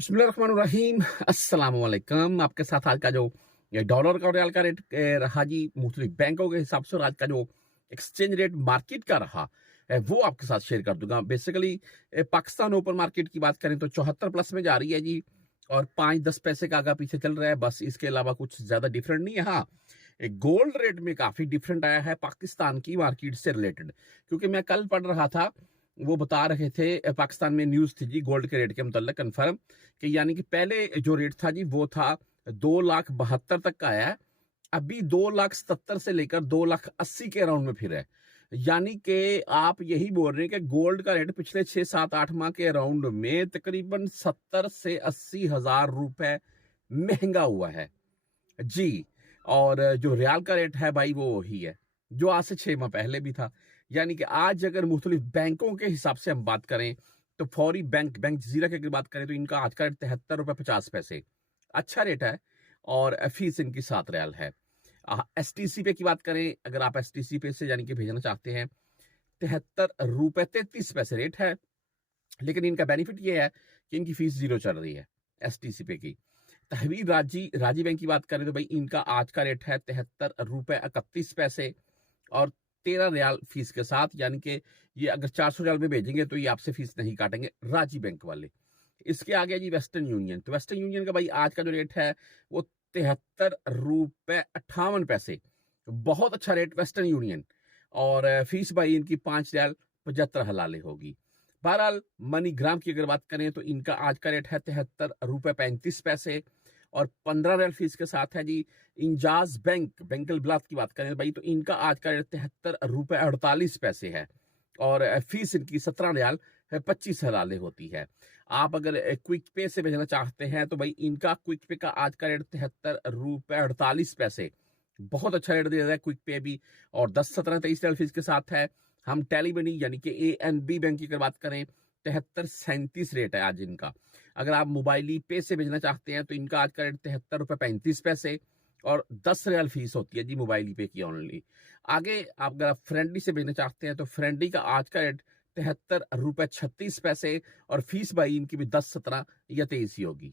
बिस्मिल्लाहिर्रहमानिर्रहीम। अस्सलाम वालेकुम। आपके साथ आज का जो ये डॉलर का और रियाल का रेट रहा जी, मुख्तलिफ बैंकों के हिसाब से, और आज का जो एक्सचेंज रेट मार्केट का रहा वो आपके साथ शेयर कर दूंगा। बेसिकली पाकिस्तान ओपन मार्केट की बात करें तो 74 प्लस में जा रही है जी, और 5-10 पैसे का आगा पीछे चल रहा है, बस इसके अलावा कुछ ज्यादा डिफरेंट नहीं है। हाँ, गोल्ड रेट में काफी डिफरेंट आया है पाकिस्तान की मार्केट से रिलेटेड, क्योंकि मैं कल पढ़ रहा था, वो बता रहे थे, पाकिस्तान में न्यूज थी जी गोल्ड के रेट के मतलब कंफर्म, कि यानी कि पहले जो रेट था जी वो था 2,72,000 तक का आया है। अभी 2,77,000 से लेकर 2,80,000 के अराउंड में फिर है। यानी कि आप यही बोल रहे हैं कि गोल्ड का रेट पिछले 6-7-8 माह के अराउंड में तकरीबन 70 से 80,000 रुपए महंगा हुआ है जी। और जो रियाल का रेट है भाई, वो वही है जो आज से 6 माह पहले भी था। यानी कि आज अगर मुख्तलिफ बैंकों के हिसाब से हम बात करें तो फौरी बैंक जजीरा की अगर बात करें तो इनका आज का रेट 73 रुपए 50 पैसे, अच्छा रेट है। और फीस इनकी 7 रियाल है। STC पे की बात करें, अगर आप STC पे से यानी कि भेजना चाहते हैं, 73 रुपए 33 पैसे रेट है। लेकिन इनका बेनिफिट ये है कि इनकी फीस 0 चल रही है STC पे की। तहवील राजी बैंक की बात करें तो भाई इनका आज का रेट है 73 रुपए 31 पैसे, और 13 रियाल फीस के साथ। यानी कि ये अगर 400 रियाल में भेजेंगे तो ये आपसे फीस नहीं काटेंगे राजी बैंक वाले। इसके आगे जी वेस्टर्न यूनियन, तो वेस्टर्न यूनियन का भाई आज का जो रेट है वो 73 रुपए 58 पैसे, बहुत अच्छा रेट वेस्टर्न यूनियन। और फीस भाई इनकी 5 रियाल 75 हलाले होगी। बहरहाल मनी ग्राम की अगर बात करें तो इनका आज का रेट है 73 रुपए 35 पैसे, और 15 रियाल फीस के साथ है जी। इंजाज बैंकल ब्लाथ की बात करें भाई तो इनका आज का रेट 73 रुपए 48 पैसे है, और फीस इनकी 17 रियाल 25 हलाले होती है। आप अगर क्विक पे से भेजना चाहते हैं तो भाई इनका क्विक पे का आज का रेट 73 रुपए 48 पैसे, बहुत अच्छा रेट दे रहा है क्विक पे भी। और 10-17-23 रियाल फीस के साथ है। हम टेलीमनी यानी कि ANB बैंक की अगर बात करें, 73-37 रेट है आज इनका। अगर आप मोबाइली पे से भेजना चाहते हैं तो इनका आज का रेट 73 रुपए 35 पैसे, और 10 रियाल फीस होती है जी मोबाइली पे की ओनली। आगे आप अगर फ्रेंडली से भेजना चाहते हैं तो फ्रेंडली का आज का रेट 73 रुपए 36 पैसे, और फीस भाई इनकी भी 10, 17 या 23 ही होगी।